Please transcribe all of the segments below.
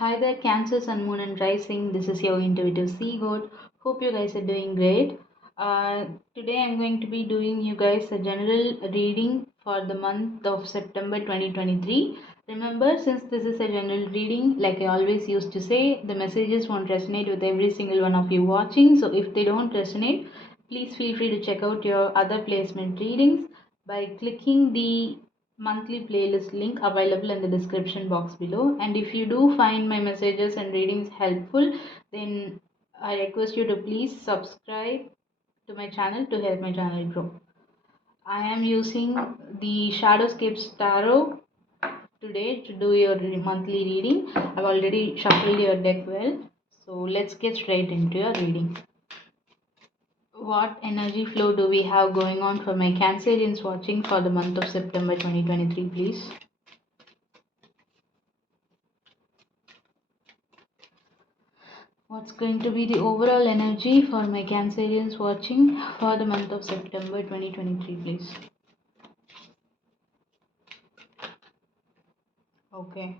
Hi there, Cancer, Sun, Moon, and Rising. This is your intuitive sea goat. Hope you guys are doing great. Today, I'm going to be doing you guys a general reading for the month of September 2023. Remember, since this is a general reading, like I always used to say, the messages won't resonate with every single one of you watching. So, if they don't resonate, please feel free to check out your other placement readings by clicking the monthly playlist link available in the description box below. And if you do find my messages and readings helpful, then I request you to please subscribe to my channel to help my channel grow. I am using the Shadowscapes Tarot today to do your monthly reading. I've already shuffled your deck well, so let's get straight into your reading. What energy flow do we have going on for my Cancerians watching for the month of September 2023, please? What's going to be the overall energy for my Cancerians watching for the month of September 2023, please? Okay,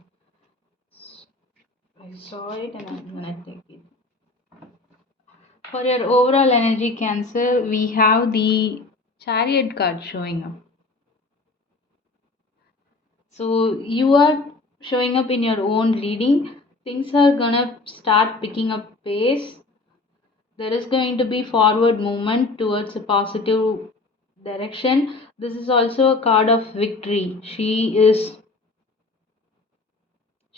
I saw it and I'm gonna take it. For your overall energy, Cancer, we have the Chariot card showing up. So you are showing up in your own reading. Things are gonna start picking up pace. There is going to be forward movement towards a positive direction. This is also a card of victory. She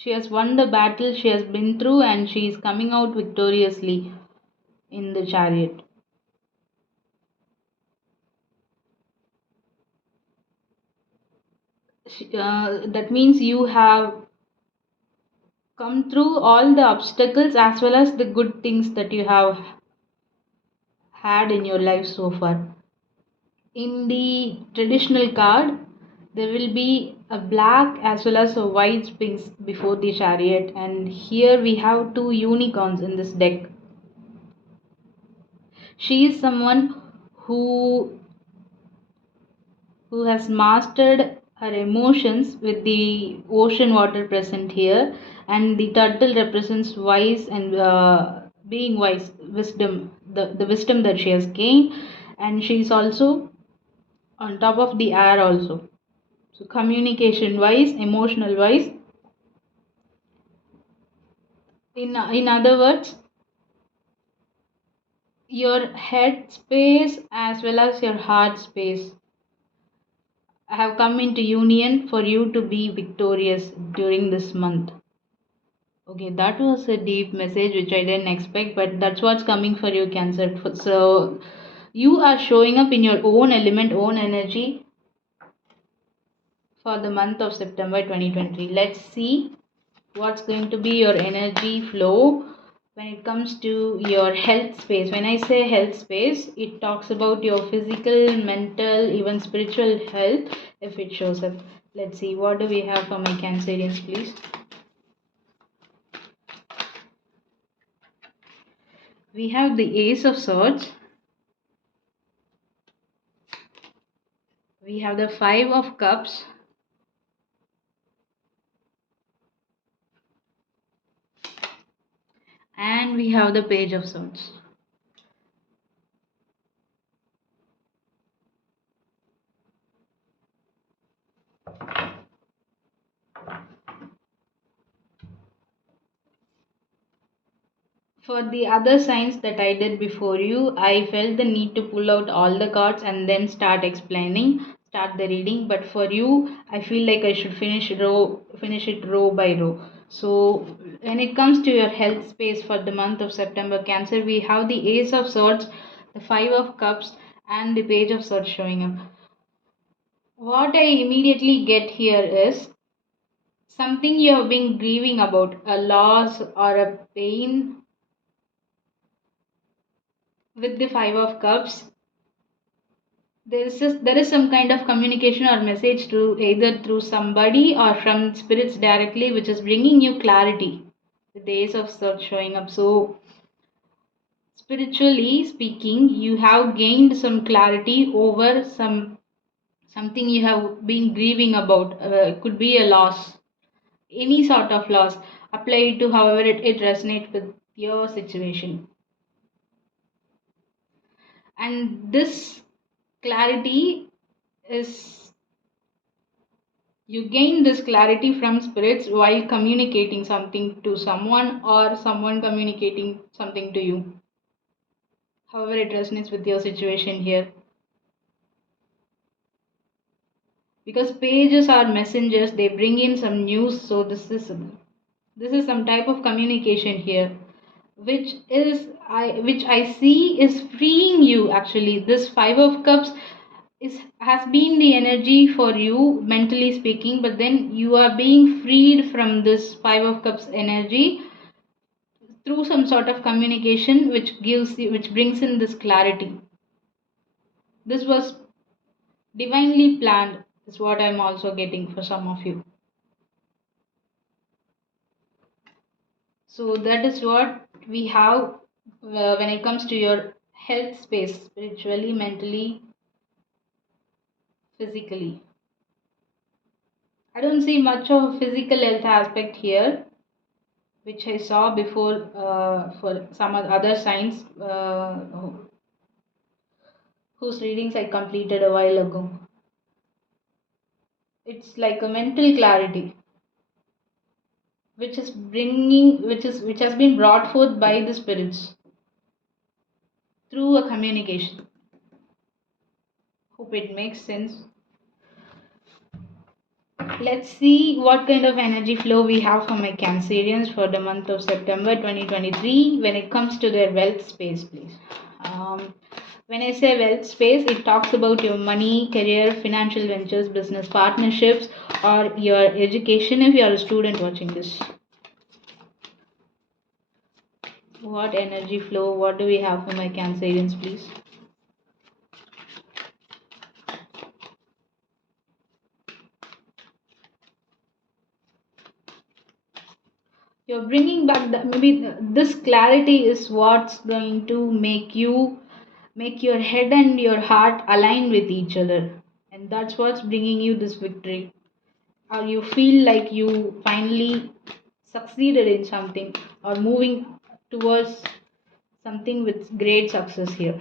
has won the battle she has been through and she is coming out victoriously in the Chariot. That means you have come through all the obstacles as well as the good things that you have had in your life so far. In the traditional card, there will be a black as well as a white springs before the Chariot, and here we have two unicorns in this deck. She is someone who has mastered her emotions with the ocean water present here, and the turtle represents wise and being wise, wisdom, the wisdom that she has gained, and she is also on top of the air also. So communication wise, emotional wise, in other words, your head space as well as your heart space have come into union for you to be victorious during this month. Okay, that was a deep message which I didn't expect, but that's what's coming for you, Cancer. So you are showing up in your own element, own energy for the month of September 2023. Let's see what's going to be your energy flow when it comes to your health space. When I say health space, it talks about your physical, mental, even spiritual health if it shows up. Let's see, what do we have for my Cancerians, please? We have the Ace of Swords. We have the Five of Cups. And we have the Page of Swords. For the other signs that I did before you, I felt the need to pull out all the cards and then start the reading. But for you, I feel like I should finish it row by row. So when it comes to your health space for the month of September, Cancer, we have the Ace of Swords, the Five of Cups, and the Page of Swords showing up. What I immediately get here is something you have been grieving about, a loss or a pain. With the Five of Cups, there is some kind of communication or message to either through somebody or from spirits directly, which is bringing you clarity. With the Ace of Swords showing up, so spiritually speaking, you have gained some clarity over something you have been grieving about. It could be a loss. any sort of laws, apply it to however it resonates with your situation. And this clarity is, you gain this clarity from spirits while communicating something to someone or someone communicating something to you, however it resonates with your situation here. Because pages are messengers, they bring in some news, so this is some type of communication here, which I see is freeing you. Actually, this Five of Cups has been the energy for you mentally speaking, but then you are being freed from this Five of Cups energy through some sort of communication which brings in this clarity. This was divinely planned, is what I'm also getting for some of you. So that is what we have when it comes to your health space, spiritually, mentally, physically. I don't see much of physical health aspect here, which I saw before for some other signs whose readings I completed a while ago. It's like a mental clarity, which has been brought forth by the spirits through a communication. Hope it makes sense. Let's see what kind of energy flow we have for my Cancerians for the month of September 2023 when it comes to their wealth space, please. When I say wealth space, it talks about your money, career, financial ventures, business partnerships, or your education if you are a student watching this. What energy flow, what do we have for my Cancerians, please? You're bringing back this clarity is what's going to make your head and your heart align with each other, and that's what's bringing you this victory, or you feel like you finally succeeded in something or moving towards something with great success here.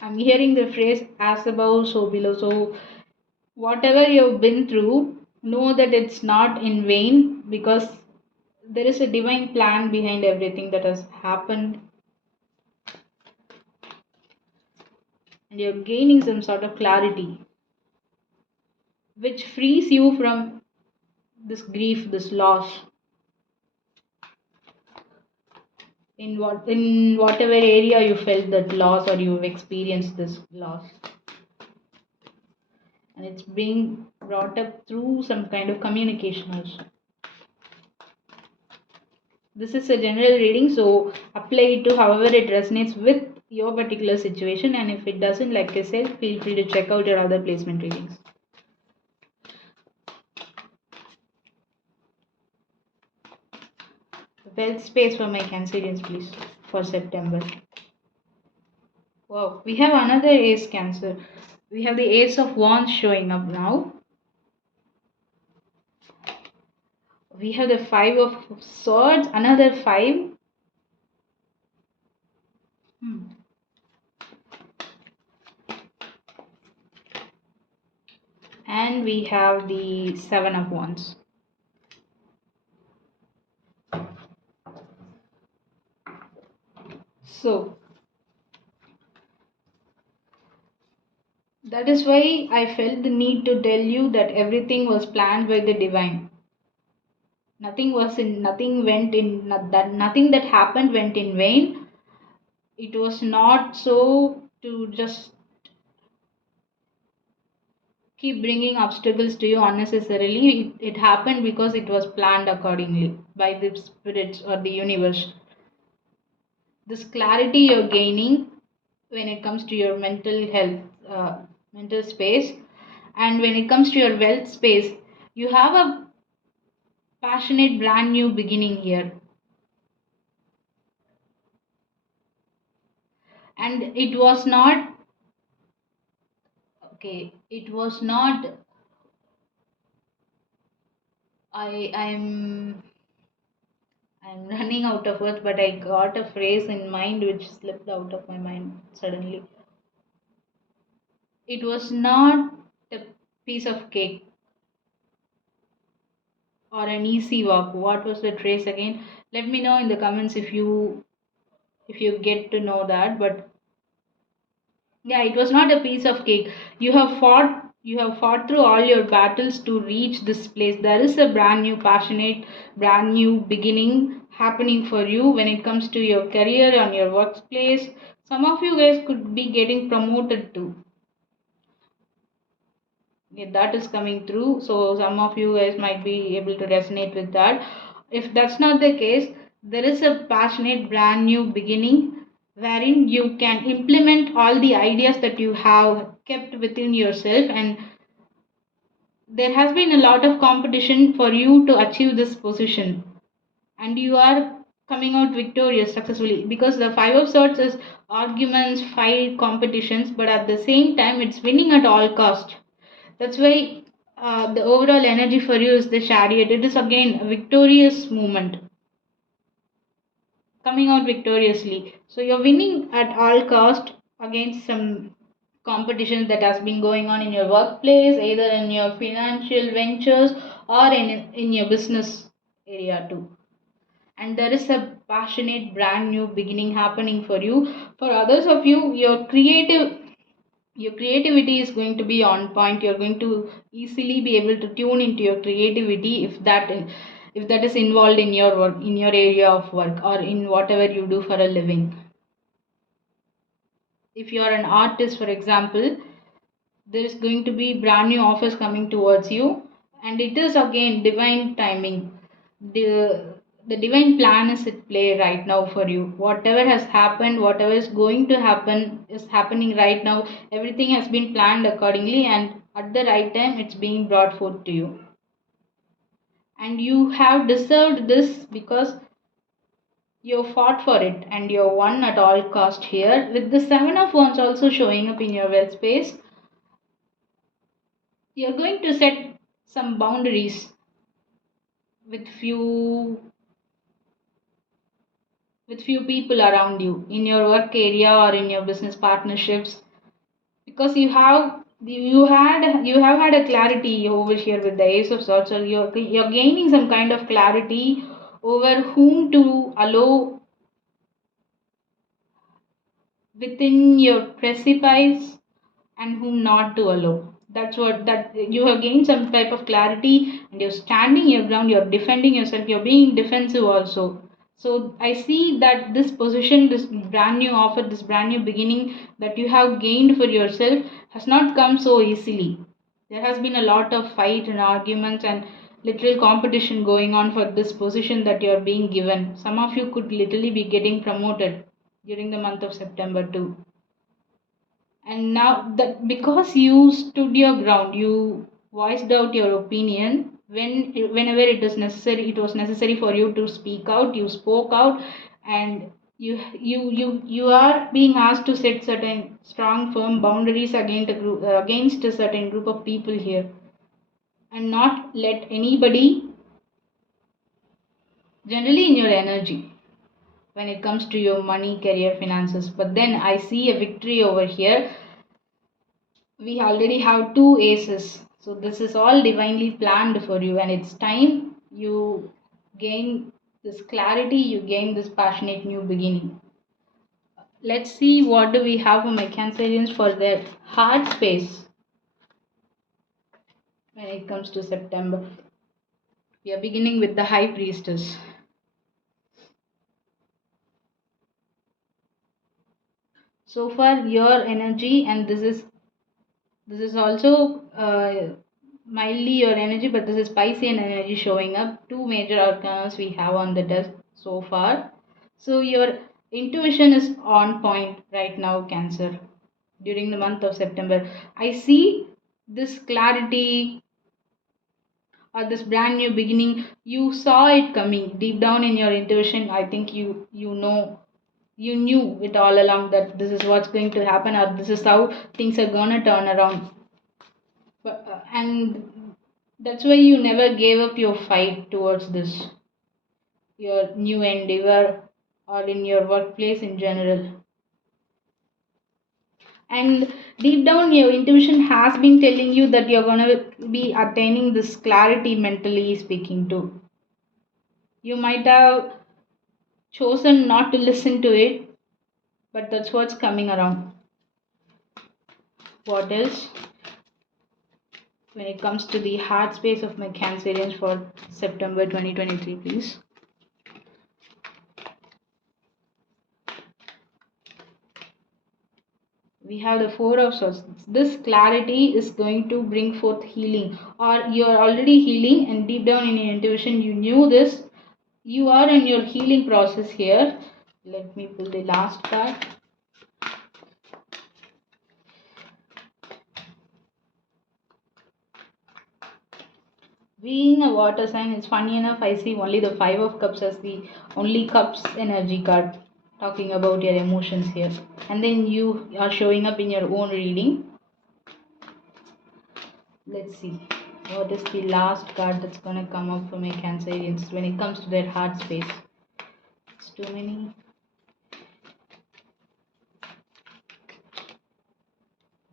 I'm hearing the phrase as above so below. So whatever you've been through, know that it's not in vain, because there is a divine plan behind everything that has happened, and you're gaining some sort of clarity which frees you from this grief, this loss, in whatever area you felt that loss or you've experienced this loss, and it's being brought up through some kind of communication also. This is a general reading, so apply it to however it resonates with your particular situation, and if it doesn't, like I said, feel free to check out your other placement readings. Wealth space for my Cancerians, please, for September. Wow, we have another ace, Cancer. We have the Ace of Wands showing up now. We have the Five of Swords, another five. Hmm. And we have the Seven of Wands. So that is why I felt the need to tell you that everything was planned by the divine. Nothing that happened went in vain. It was not so to just keep bringing obstacles to you unnecessarily. It happened because it was planned accordingly by the spirits or the universe. This clarity you're gaining when it comes to your mental health, mental space, and when it comes to your wealth space, you have a passionate brand new beginning here, and it was not Okay, it was not. I'm running out of words, but I got a phrase in mind which slipped out of my mind suddenly. It was not a piece of cake or an easy walk. What was the phrase again? Let me know in the comments if you get to know that. But yeah, it was not a piece of cake. You have fought through all your battles to reach this place. There is a brand new passionate, brand new beginning happening for you when it comes to your career on your workplace. Some of you guys could be getting promoted too. Yeah, that is coming through. So some of you guys might be able to resonate with that. If that's not the case, there is a passionate brand new beginning wherein you can implement all the ideas that you have kept within yourself, and there has been a lot of competition for you to achieve this position, and you are coming out victorious successfully, because the five of swords is arguments, fight, competitions, but at the same time it's winning at all cost. That's why the overall energy for you is the chariot. It is again a victorious movement, coming out victoriously. So you're winning at all cost against some competition that has been going on in your workplace, either in your financial ventures or in your business area too. And there is a passionate brand new beginning happening for you. For others of you, your creativity is going to be on point. You're going to easily be able to tune into your creativity if that is involved in your work, in your area of work, or in whatever you do for a living. If you are an artist, for example, there is going to be brand new offers coming towards you, and it is again divine timing. The divine plan is at play right now for you. Whatever has happened, whatever is going to happen is happening right now. Everything has been planned accordingly, and at the right time it's being brought forth to you, and you have deserved this because you fought for it and you won at all cost. Here with the seven of wands also showing up in your wealth space, you're going to set some boundaries with few people around you in your work area or in your business partnerships, because you have had a clarity over here with the ace of swords, or you're gaining some kind of clarity over whom to allow within your precipice and whom not to allow. That's what that you have gained some type of clarity, and you're standing your ground, you're defending yourself, you're being defensive also. So I see that this position, this brand new offer, this brand new beginning that you have gained for yourself has not come so easily. There has been a lot of fight and arguments and literal competition going on for this position that you're being given. Some of you could literally be getting promoted during the month of September too. And now that because you stood your ground, you voiced out your opinion whenever it was necessary for you to speak out, you spoke out, and you are being asked to set certain strong firm boundaries against a certain group of people here, and not let anybody generally in your energy when it comes to your money, career, finances. But then I see a victory over here. We already have two aces. So this is all divinely planned for you, and it's time you gain this clarity, you gain this passionate new beginning. Let's see what do we have for my Cancerians for their heart space when it comes to September. We are beginning with the High Priestess. So far your energy, and this is also mildly your energy, but this is Piscean energy showing up. Two major arcanas we have on the desk so far. So your intuition is on point right now, Cancer. During the month of September, I see this clarity or this brand new beginning. You saw it coming deep down in your intuition. I think you knew it all along that this is what's going to happen, or this is how things are gonna turn around. And that's why you never gave up your fight towards this, your new endeavor, or in your workplace in general. And deep down, your intuition has been telling you that you're going to be attaining this clarity, mentally speaking, too. You might have chosen not to listen to it, but that's what's coming around. What else? When it comes to the heart space of my Cancerians for September 2023, please. We have the Four of Swords. This clarity is going to bring forth healing, or you are already healing, and deep down in your intuition, you knew this. You are in your healing process here. Let me pull the last card. Being a water sign, it's funny enough, I see only the Five of Cups as the only Cups energy card, talking about your emotions here. And then you are showing up in your own reading. Let's see. What is the last card that's going to come up for my Cancerians when it comes to their heart space? It's too many.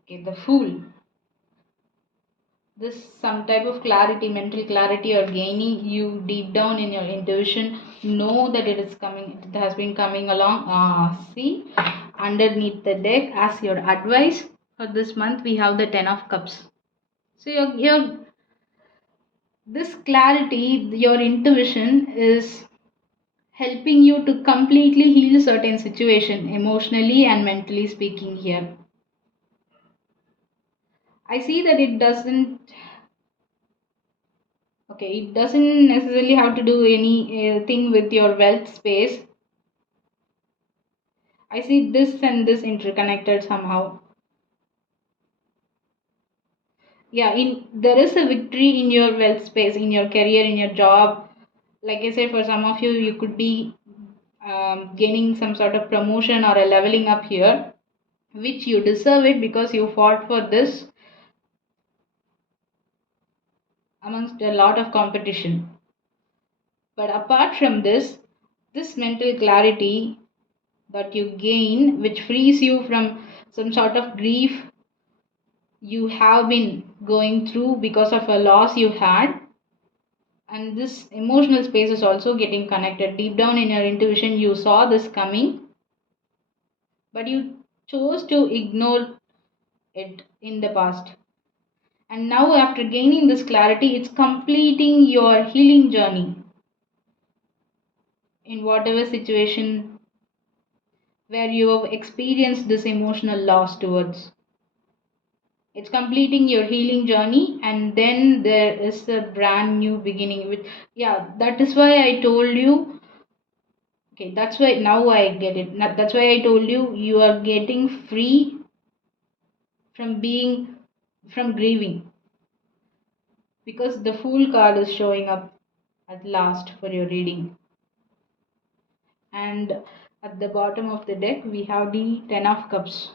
Okay, the Fool. This some type of clarity, mental clarity you're gaining. You deep down in your intuition know that it is coming, it has been coming along. See, underneath the deck as your advice for this month, we have the Ten of Cups. So your this clarity, your intuition is helping you to completely heal certain situation, emotionally and mentally speaking here. I see that it doesn't, okay, it doesn't necessarily have to do anything with your wealth space. I see this and this interconnected somehow. Yeah, in there is a victory in your wealth space, in your career, in your job. Like I said, for some of you, you could be gaining some sort of promotion or a leveling up here, which you deserve it because you fought for this amongst a lot of competition. But apart from this, this mental clarity that you gain, which frees you from some sort of grief you have been going through because of a loss you had, and this emotional space is also getting connected. Deep down in your intuition, you saw this coming, but you chose to ignore it in the past. And now, after gaining this clarity, it's completing your healing journey in whatever situation where you have experienced this emotional loss towards. It's completing your healing journey, and then there is a brand new beginning. With yeah, that is why I told you. Okay, that's why now I get it. That's why I told you you are getting free from being from grieving, because the Fool card is showing up at last for your reading. And at the bottom of the deck, we have the Ten of Cups.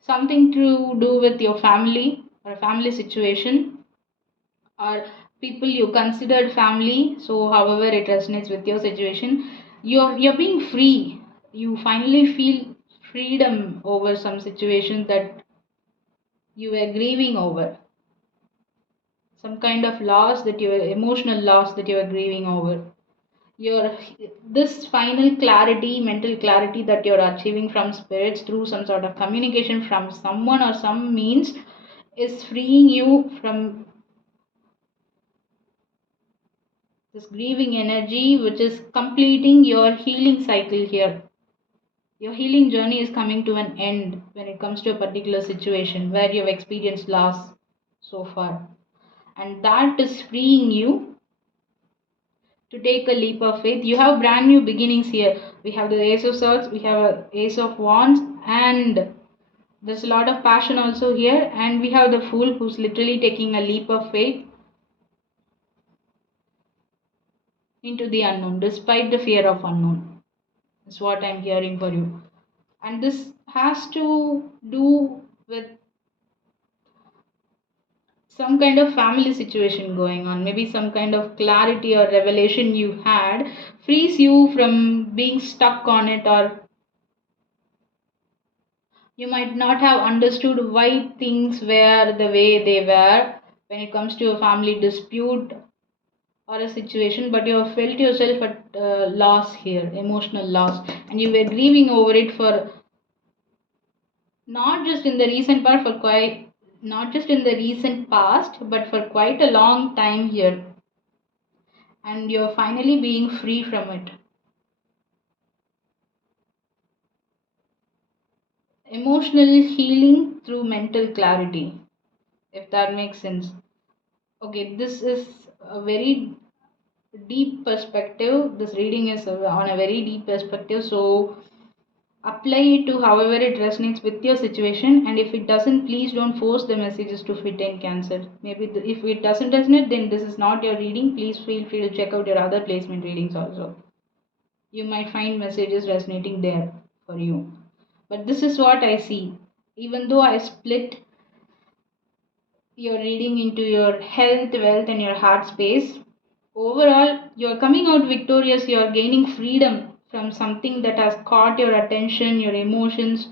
Something to do with your family or family situation, or people you considered family. So, however it resonates with your situation, you're being free. You finally feel freedom over some situation that you were grieving over, some kind of loss that you were emotional loss that you were grieving over. Your this final clarity, mental clarity that you're achieving from spirits through some sort of communication from someone or some means is freeing you from this grieving energy, which is completing your healing cycle here. Your healing journey is coming to an end when it comes to a particular situation where you've experienced loss so far, and that is freeing you to take a leap of faith. You have brand new beginnings here. We have the Ace of Swords, we have a Ace of Wands, and there's a lot of passion also here. And we have the Fool who's literally taking a leap of faith into the unknown despite the fear of unknown. That's what I'm hearing for you. And this has to do with some kind of family situation going on, maybe some kind of clarity or revelation you had frees you from being stuck on it, or you might not have understood why things were the way they were when it comes to a family dispute or a situation, but you have felt yourself at loss here, emotional loss, and you were grieving over it for not just in the recent part, for quite not just in the recent past, but for quite a long time here, and you're finally being free from it. Emotional healing through mental clarity, if that makes sense. Okay, this is a very deep perspective. This reading is on a very deep perspective, so apply it to however it resonates with your situation, and if it doesn't, please don't force the messages to fit in Cancer. Maybe if it doesn't resonate, then this is not your reading. Please feel free to check out your other placement readings also. You might find messages resonating there for you. But this is what I see. Even though I split your reading into your health, wealth, and your heart space, overall, you're coming out victorious. You're gaining freedom from something that has caught your attention, your emotions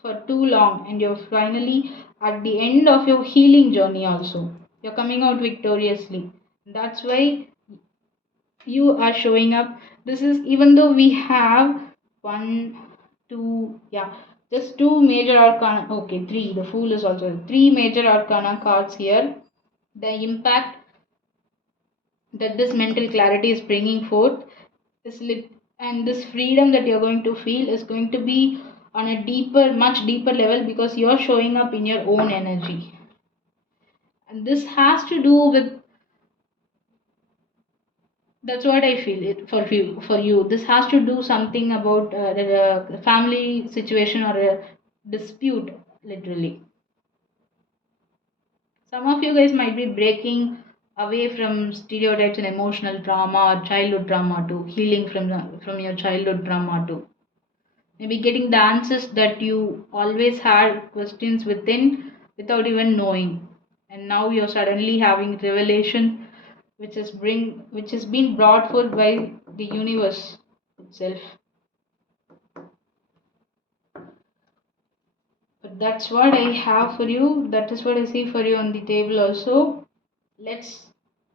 for too long, and you're finally at the end of your healing journey also. You're coming out victoriously. That's why you are showing up. This is even though we have one, two, yeah, just two major arcana. Okay, three. The Fool is also three major arcana cards here. The impact that this mental clarity is bringing forth is and this freedom that you're going to feel is going to be on a deeper, much deeper level, because you're showing up in your own energy. And this has to do with, that's what I feel it for you this has to do something about the family situation or a dispute, literally. Some of you guys might be breaking away from stereotypes and emotional trauma or childhood trauma to healing from your childhood trauma to maybe getting the answers that you always had questions within without even knowing, and now you're suddenly having revelation which has been brought forth by the universe itself. But that's what I have for you. That is what I see for you on the table also. Let's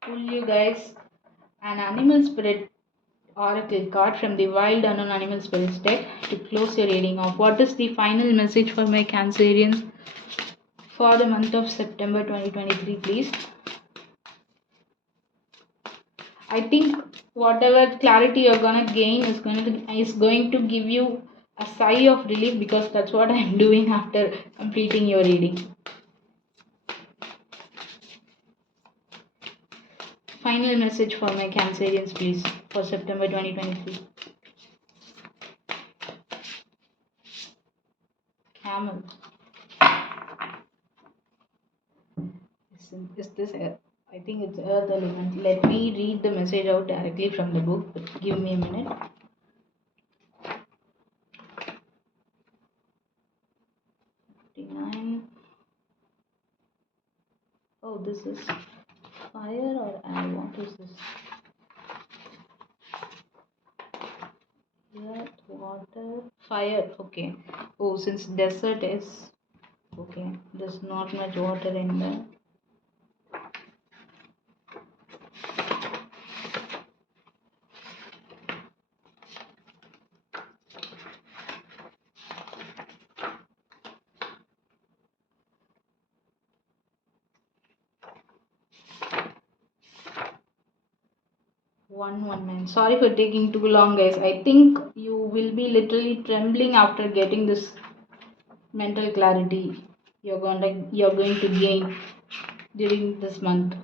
pull you guys an animal spirit oracle card from the Wild Unknown Animal Spirits deck to close your reading off. What is the final message for my Cancerians for the month of September 2023, please? I think whatever clarity you're gonna gain is going to give you a sigh of relief, because that's what I'm doing after completing your reading. Final message for my Cancerians, please, for September 2023. Camel. Is this I think it's Earth element. Let me read the message out directly from the book. Give me a minute. Oh, this is fire or air? What is this? Earth, water, fire. Okay. Oh, since desert is okay, there's not much water in there. One minute. Sorry for taking too long, guys. I think you will be literally trembling after getting this mental clarity you're going to gain during this month,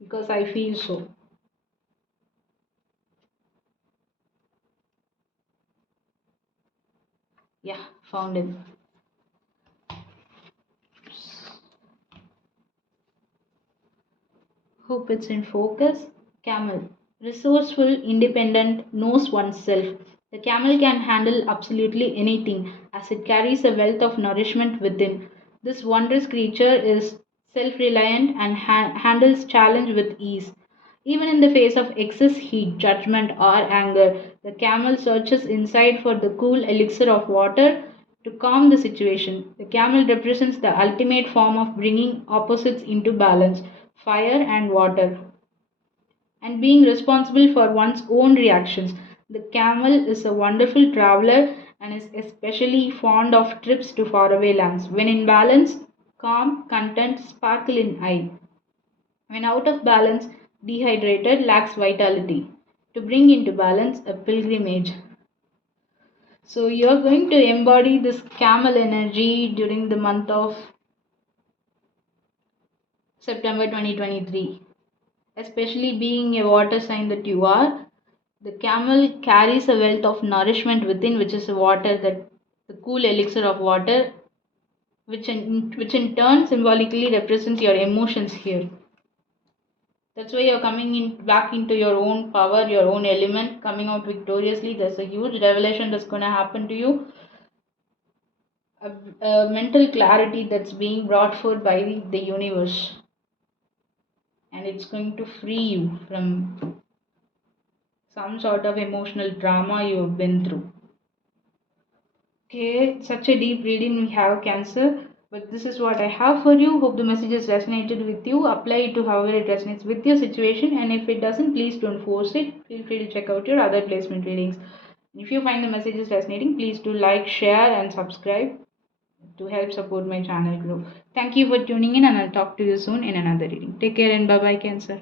because I feel so. Yeah, found it. Hope it's in focus. Camel. Resourceful, independent, knows oneself. The camel can handle absolutely anything as it carries a wealth of nourishment within. This wondrous creature is self reliant and handles challenge with ease. Even in the face of excess heat, judgment, or anger, the camel searches inside for the cool elixir of water to calm the situation. The camel represents the ultimate form of bringing opposites into balance, fire and water, and being responsible for one's own reactions. The camel is a wonderful traveler and is especially fond of trips to faraway lands. When in balance, calm, content, sparkle in eye. When out of balance, dehydrated, lacks vitality. To bring into balance, a pilgrimage. So you are going to embody this camel energy during the month of September 2023. Especially being a water sign that you are, the camel carries a wealth of nourishment within, which is water, that the cool elixir of water, which in turn symbolically represents your emotions here. That's why you're coming in back into your own power, your own element, coming out victoriously. There's a huge revelation that's going to happen to you, a mental clarity that's being brought forth by the universe, and it's going to free you from some sort of emotional drama you've been through. Okay, such a deep reading we have, Cancer. But this is what I have for you. Hope the messages resonated with you. Apply it to however it resonates with your situation. And if it doesn't, please don't force it. Feel free to check out your other placement readings. If you find the messages resonating, please do like, share, and subscribe to help support my channel grow. Thank you for tuning in, and I'll talk to you soon in another reading. Take care and bye bye, Cancer.